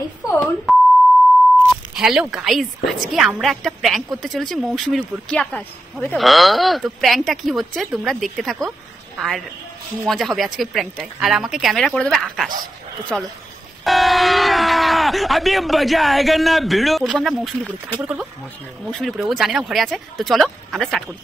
IPhone. Hello guys, আজকে আমরা একটা প্র্যাঙ্ক করতে চলেছি মৌসুমীর উপর। কি আকাশ হবে তো? তো প্র্যাঙ্কটা কি হচ্ছে তোমরা দেখতে থাকো, আর মজা হবে আজকে প্র্যাঙ্কটায়। আর আমাকে ক্যামেরা করে দেবে আকাশ। তো চলো করবো আমরা মৌসুমীর উপরে। কার উপরে করবো? মৌসুমীর উপরে। ও জানি না ঘরে আছে। তো চলো আমরা স্টার্ট করি।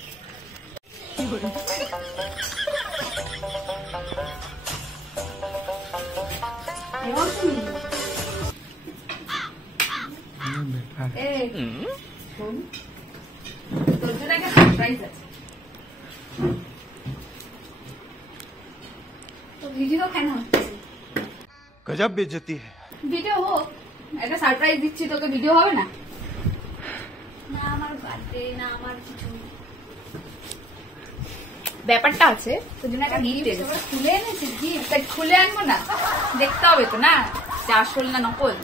তোর জন্য একটা সারপ্রাইজ আছে। তো ভিডিও কেন হচ্ছে? গজব বেইজ্জতি है। ভিডিও হোক, একটা সারপ্রাইজ দিচ্ছি তোকে, ভিডিও হবে না? না আমার বার্থডে, না আমার কিছু ব্যাপারটা আছে। তোর জন্য একটা গিফট এনেছি। খুলে এনেছিস গিফট? খুলে আনবো না? দেখতে হবে তো না যে আসল না নকল।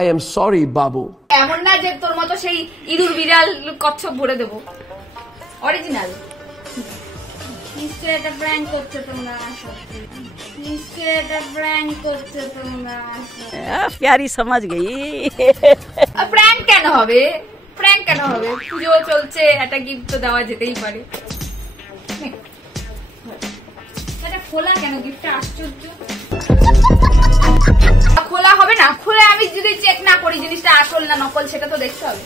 I am sorry, Babu. এমন না যে তোর মতো সেই ইঁদুর বিড়াল কচ্ছপ ভরে দেবো। অরিজিনাল। নিশ্চয় এটা প্র্যাঙ্ক করছে তোমরা। নিশ্চয় এটা প্র্যাঙ্ক করছে তোমরা। प्यारी समझ गई। প্র্যাঙ্ক কেন হবে? প্র্যাঙ্ক কেন হবে? পুজো চলছে, একটা গিফট তো দেওয়া যেতেই পারে। এটা খোলা কেন? গিফটটা আশ্চর্য। খোলা হবে না? খুলে আমি যদি চেক না করি জিনিসটা আসল না নকল, সেটা তো দেখতে হবে।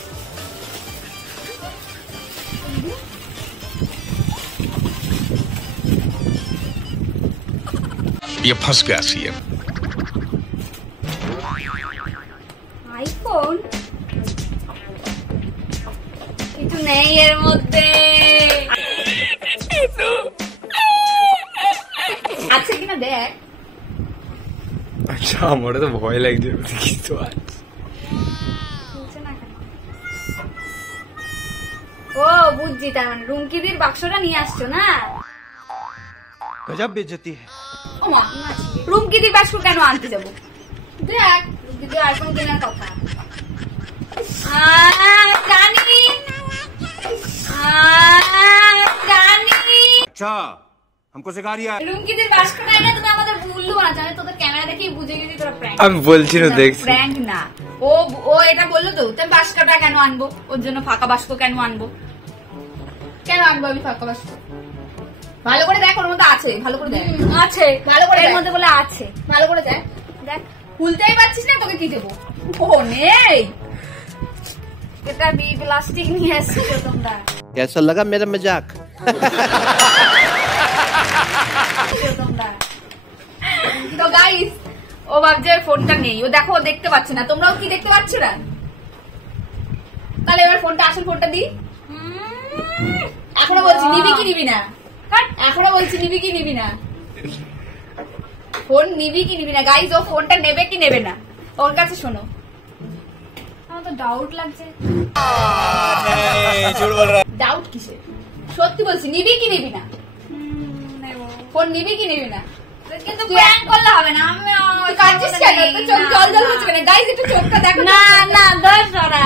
ये फंस गया सीएम। আইফোন কিছু নেই এর মধ্যে। আছে কিনা দেখ। আচ্ছা, আমার তো ভয় লাগছে কিছু আছে। ও বুঝছি, তার মানে রুমকিদির বাক্সটা নিয়ে আসছো না? গজব বেইজ্জতি है। ওমা, রুমকিদির বাক্স কেন আনতে যাবো? দেখ রুমকিদির আইফোন কেনার কথা। জানি জানি। अच्छा, हमको सिखा रही है। রুমকিদির বাক্সটা এনে তুমি আমাদের উল্লু বানাচ্ছ। আমি তোদের ক্যামেরা দেখেই বুঝে গেছি তোরা প্র্যাঙ্ক। আমি বলছি না, দেখছি। প্র্যাঙ্ক না, ও ও এটা বললো তো। তাই বাক্সটা কেন আনবো? ওর জন্য ফাঁকা বাক্স কেন আনবো? কেন আনবো আমি ফাঁকা বাক্স? ভালো করে দেখ, ওর মধ্যে আছে। ভালো করে দেখ। আছে, ভালো করে এর মধ্যে বলে আছে। ভালো করে দেখ। দেখ, খুলতেই পারছিস না, তোকে কি দেবো? ও নেই, এটা বি প্লাস্টিক নিয়ে এসেছো তোমরা। कैसा लगा मेरा मजाक? তো গাইস, ও ভাবছে ফোনটা নেই। ও দেখো, ও দেখতে পাচ্ছে না। তোমরাও কি দেখতে পাচ্ছ না? তাহলে এবার ফোনটা, আসল ফোনটা দি। এখনো বলছি নিবি কি নিবি না? এখনো বলছি নিবি কি নিবি না? ফোন নিবি কি নিবি না? গাইস, ও ফোনটা নেবে কি নেবে না ওর কাছে শোনো। আমার তো ডাউট লাগছে। ডাউট কিসের? সত্যি বলছি, নিবি কি নিবি না? ফোন নিবি কি নিবি না? কিন্তু প্র্যাঙ্ক করলে হবে না। আমি কাঁদছিস কেন? তো চোখ জল জল হচ্ছে কেন? গাইস, একটু চোখটা দেখো। না না, ধর সরা।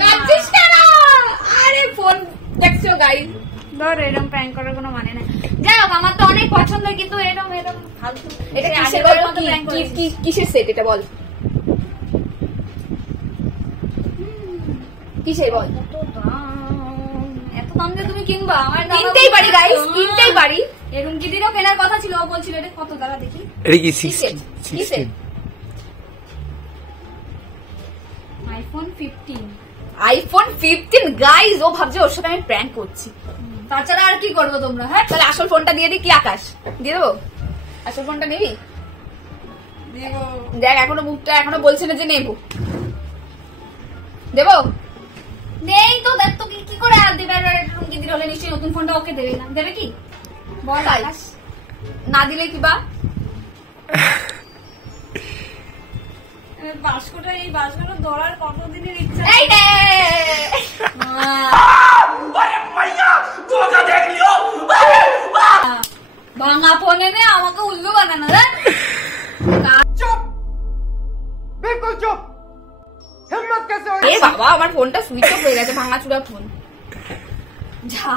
কাঁদছিস কেন? আরে ফোন দেখছো গাইস? ধর, এরকম প্র্যাঙ্ক করার কোনো মানে নাই। যাই হোক, আমার তো অনেক পছন্দ, কিন্তু এরকম এরকম ফালতু। এটা কিসের বল? কিসের সেট এটা বল? কিসের বল? এত দাম দিয়ে তুমি কিনবা? আমার কিনতেই পারি গাইস, কিনতেই পারি। এরকম কিদিরও কেনার কথা ছিল। ও বলছিল এটা কত টাকা দেখি। এটা কি কিসের? 16? আইফোন 15। আইফোন 15 গাইস, ও ভাবছে ওর সাথে আমি প্র্যাঙ্ক করছি। তাছাড়া আর কি করবো তোমরা? হ্যাঁ, তাহলে আসল ফোনটা দিয়ে দিই। কি আকাশ, দিয়ে দেবো? আসল ফোনটা নিবি? দেখ, এখনো মুখটা এখনো বলছে না যে নেবো। দেবো? নেই তো। দেখ তো কি করে আর দেবে? রুমকিদির হলে নিশ্চয়ই নতুন ফোনটা ওকে দেবে না। দেবে কি বল? না দিলে কি বা? বাস্কটা, এই বাস্কটা ধরার কতদিনের ইচ্ছা। এই রে ভাঙা ফোন এনে আমাকে উল্লু বানানো। চুপ, বিলকুল চুপ। হিম্মত कैसे हुई? এ বাবা, আমার ফোনটা সুইচ অফ হয়ে গেছে। ভাঙা চুরা ফোন। যা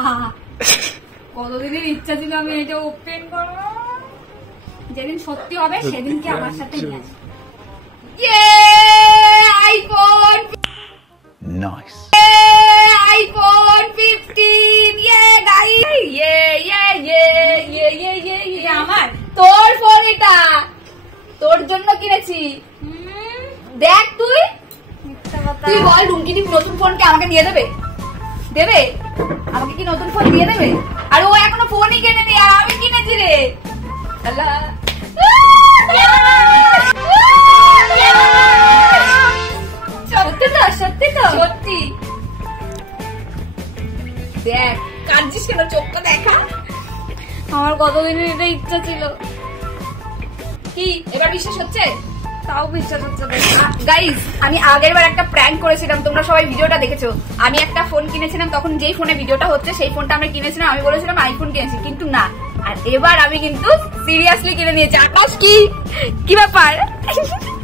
কতদিনের ইচ্ছা ছিল আমি এটা ওপেন করবো, যেদিন সত্যি হবে সেদিনকে আমার সাথে নিয়ে আসবো। আইফোন नाइस আইফোন 15 আমার তোর ফোন, এটা তোর জন্য কিনেছি। দেখ তুই তুই বল রুমকি নতুন ফোনকে আমাকে দিয়ে দেবে? দেবে আমাকে কি নতুন ফোন দিয়ে দেবে? আর ও এখনো ফোনই কেনেনি আর আমি কিনেছি রে। সত্যি তো, সত্যি তো, সত্যি। দেখ কাঁদছিস কেন? চোখটা দেখা। আমার কতদিনের এটা ইচ্ছা ছিল। কি এবার বিশ্বাস হচ্ছে? তাও বিশ্বাস হচ্ছে না গাইস। আমি আগের বার একটা প্র্যাঙ্ক করেছিলাম, তোমরা সবাই ভিডিওটা দেখেছো। আমি একটা ফোন কিনেছিলাম, তখন যেই ফোনে ভিডিওটা হচ্ছে সেই ফোনটা আমরা কিনেছিলাম। আমি বলেছিলাম আইফোন কিনেছি, কিন্তু না। আর এবার আমি কিন্তু সিরিয়াসলি কিনে নিয়েছি। আকাশ কি কি ব্যাপার?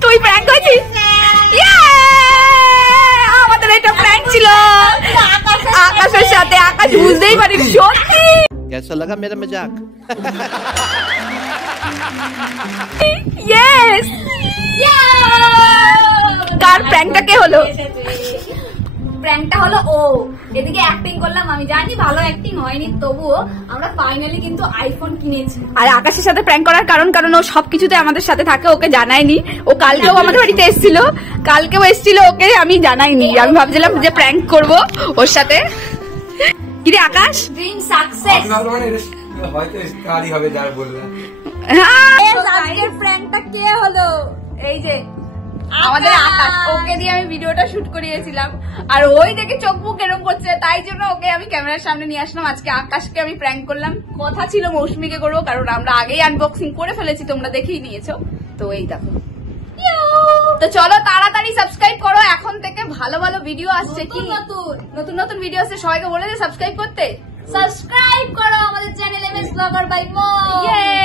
তুই প্র্যাঙ্ক করেছিস? আমাদের এটা প্র্যাঙ্ক ছিল আকাশের সাথে। আকাশ বুঝতেই পারিনি সত্যি। कैसा लगा मेरा मजाक? ইয়েস, কার প্র্যাঙ্কটা কে হলো? প্র্যাঙ্কটা হলো ও। এদিকে অ্যাক্টিং করলাম, আমি জানি ভালো অ্যাক্টিং হয়নি, তবুও আমরা ফাইনালি কিন্তু আইফোন কিনেছি। আর আকাশের সাথে প্র্যাঙ্ক করার কারণ ও সবকিছুতে আমাদের সাথে থাকে, ওকে জানাইনি। ও কালকেও আমাদের বাড়িতে এসেছিল, ওকে আমি জানাইনি। আমি ভাবছিলাম যে প্র্যাঙ্ক করব ওর সাথে। কিরে আকাশ, ড্রিম সাকসেস। হয়তো স্টারই হবে যার বললেন। আজকের প্র্যাঙ্কটা কে হলো? এই যে আমাদের আকাশ, ওকে দিয়ে আমি ভিডিওটা শুট করিয়েছিলাম। আর ওই দেখে চোখ মুখ এরকম করছে, তাই জন্য ওকে আমি ক্যামেরার সামনে নিয়ে আসলাম। আজকে আকাশকে আমি প্র্যাঙ্ক করলাম। কথা ছিল মৌসুমীকে করবো, কারণ আমরা আগেই আনবক্সিং করে ফেলেছি, তোমরা দেখেই নিয়েছো। তো এই দেখো, তো চলো তাড়াতাড়ি সাবস্ক্রাইব করো, এখন থেকে ভালো ভালো ভিডিও আসছে। কি নতুন নতুন ভিডিও আসছে, সবাইকে বলে দে সাবস্ক্রাইব করতে। সাবস্ক্রাইব করো আমাদের channel MS blogger by mom.